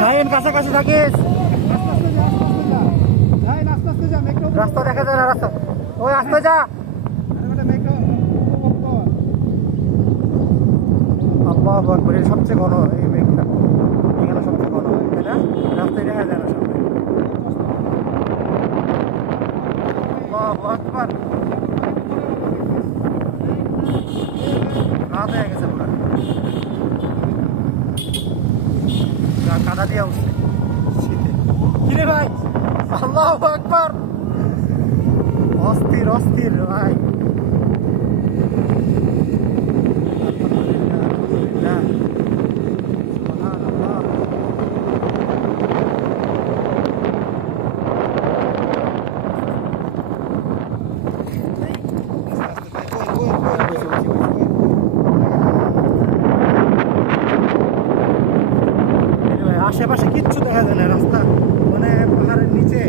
শাহিন কাছাকাছি থাকিস, রাস্তা দেখা যায় না, রাস্তা ওই আসতে যা। আল্লাহু আকবার, এটা সবচেয়ে ঘন এই মেঘটা, এখানে সবচেয়ে ঘন, তাই না? রাস্তায় দেখা যায় না সামনে। আল্লাহু আকবার, রাত হয়ে গেছে পুরো, কাদা দিয়ে উঠছে শীতে। কিরে ভাই, আল্লাহু আকবার, অস্থির অস্থির ভাই। আশেপাশে কিচ্ছু দেখা যায় না, রাস্তা মানে পাহাড়ের নিচে